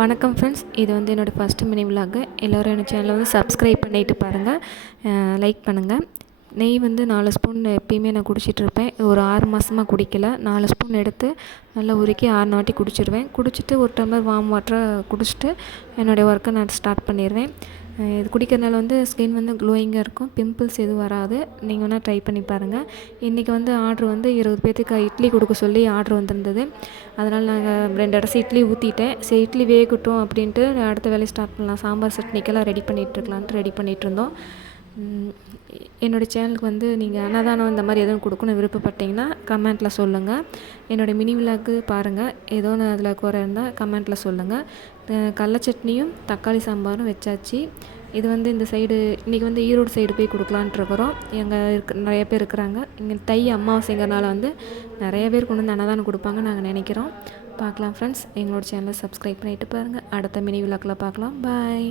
வணக்கம் ஃப்ரெண்ட்ஸ், இது வந்து என்னோடய ஃபஸ்ட்டு மினி விலாக். எல்லோரும் என்னோடய சேனலை வந்து சப்ஸ்கிரைப் பண்ணிவிட்டு பாருங்கள், லைக் பண்ணுங்கள். நெய் வந்து 4 ஸ்பூன் எப்பயுமே நான் குடிச்சிட்ருப்பேன். ஒரு 6 மாதமாக குடிக்கல. 4 ஸ்பூன் எடுத்து நல்லா உருக்கி 6 வாட்டி குடிச்சிடுவேன். குடிச்சிட்டு ஒரு டம்ளர் வார்ம் வாட்டரை குடிச்சிட்டு என்னுடைய ஒர்க்கை நான் ஸ்டார்ட் பண்ணிடுவேன். இது குடிக்கிறதுனால வந்து ஸ்கின் வந்து க்ளோயிங்காக இருக்கும், பிம்பிள்ஸ் எதுவும் வராது. நீங்கள் வேணால் ட்ரை பண்ணி பாருங்கள். இன்றைக்கி வந்து ஆர்ட்ரு வந்து 20 பேர்த்துக்கு இட்லி கொடுக்க சொல்லி ஆர்ட்ரு வந்திருந்தது. அதனால் நாங்கள் 2 அடசை இட்லி ஊற்றிட்டேன். சரி, இட்லி வேகட்டும் அப்படின்ட்டு அடுத்த வேலையை ஸ்டார்ட் பண்ணலாம். சாம்பார் சட்னிக்கெல்லாம் ரெடி பண்ணிகிட்ருந்தோம். என்னோடய சேனலுக்கு வந்து நீங்கள் அன்னதானம் இந்த மாதிரி எதுவும் கொடுக்கணும் விருப்பப்பட்டீங்கன்னா கமெண்ட்டில் சொல்லுங்கள். என்னோடய மினி விலாக்கு பாருங்கள். ஏதோ அதில் குறை இருந்தால் கமெண்ட்டில் சொல்லுங்கள். கடல சட்னியும் தக்காளி சாம்பாரும் வச்சாச்சு. இது வந்து இந்த சைடு இன்றைக்கி வந்து ஈரோடு சைடு போய் கொடுக்கலான்ட்ருக்குறோம். நிறைய பேர் இருக்கிறாங்க. இங்கே தை அமாவாசைங்கிறனால வந்து நிறைய பேர் கொண்டு வந்து அன்னதானம் கொடுப்பாங்க நாங்கள் நினைக்கிறோம். பார்க்கலாம் ஃப்ரெண்ட்ஸ். எங்களோட சேனலை சப்ஸ்கிரைப் பண்ணிவிட்டு பாருங்கள். அடுத்த மினி விலாக்கில் பார்க்கலாம். பாய்.